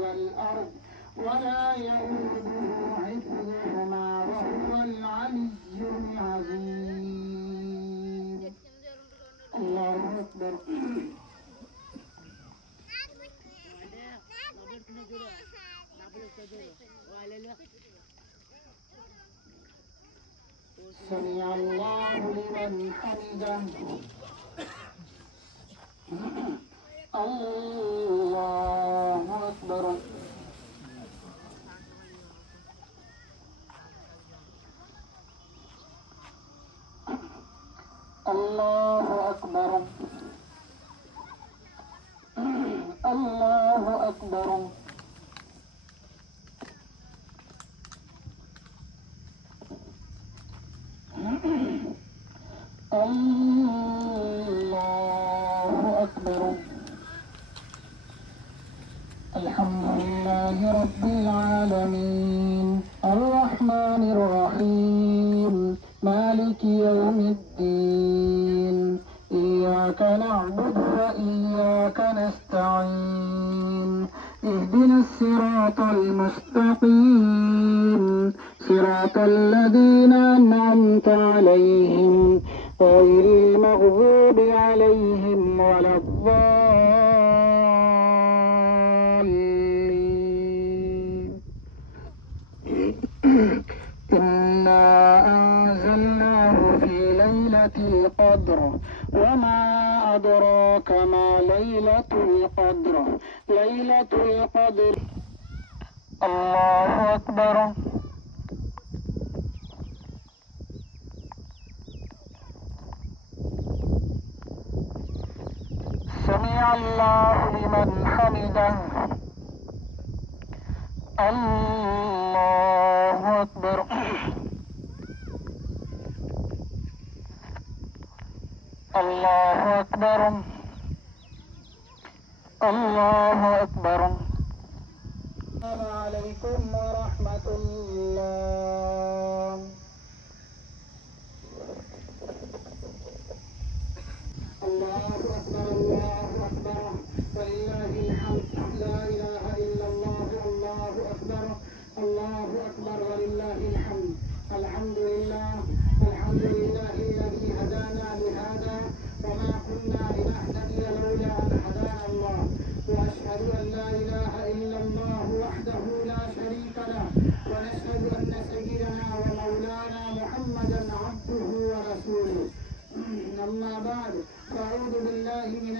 والأرض ولا يؤوده حفظهما وهو العلي العظيم. الله أكبر. سمع الله لمن حمده. الله أكبر. الله أكبر. الله أكبر. الله أكبر. الحمد لله رب العالمين الرحمن الرحيم مالك يوم الدين إياك نعبد وإياك نستعين اهدنا الصراط المستقيم صراط الذين أنعمت عليهم غير المغضوب عليهم ولا الضالين. إنا أنزلناه في ليلة القدر وما أدراك ما ليلة القدر. ليلة القدر. الله أكبر. سمع الله لمن حمده. الله أكبر. الله أكبر. الله أكبر. السلام عليكم ورحمة الله. الله أكبر. الله أكبر ولله الحمد. لا إله إلا الله. الله أكبر. الله أكبر ولله الحمد. الحمد لله. الحمد لله الذي هدانا لهذا وما كنا لنهتدي لولا أن هدانا الله. وأشهد أن لا إله إلا الله وحده لا شريك له ونشهد أن سيدنا ومولانا محمدا عبده ورسوله. أما بعد فأعوذ بالله من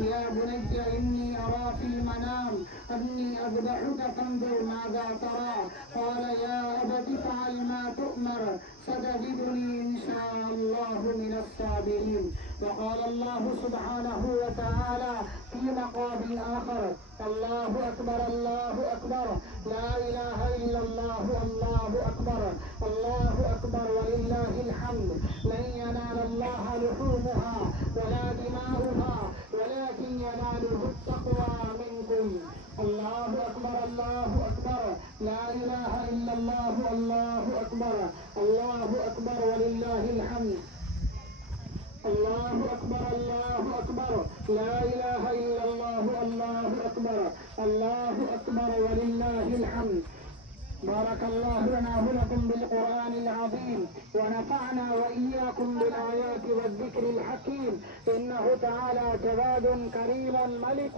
يا بني إني أرى في المنام أني أذبحك فانظر ماذا ترى قال يا أبت افعل ما تؤمر ستجدني إن شاء الله من الصابرين. وقال الله سبحانه وتعالى في مقام آخر الله أكبر الله أكبر لا إله إلا الله الله أكبر الله أكبر ولله الحمد لن ينال الله لحومها ولا دماؤها ولكن يناله التقوى منكم. الله أكبر الله أكبر لا إله إلا الله الله أكبر الله أكبر ولله الحمد. الله أكبر الله أكبر لا إله إلا الله الله أكبر الله أكبر ولله الحمد. بارك الله لنا ولكم بالقرآن العظيم ونفعنا وإياكم بالآيات والذكر الحكيم إنه تعالى جواد كريم ملك.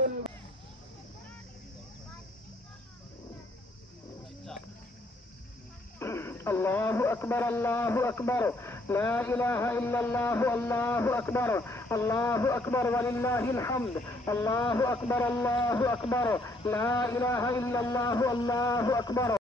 الله أكبر الله أكبر لا إله إلا الله الله أكبر الله أكبر ولله الحمد. الله أكبر الله أكبر لا إله إلا الله الله أكبر.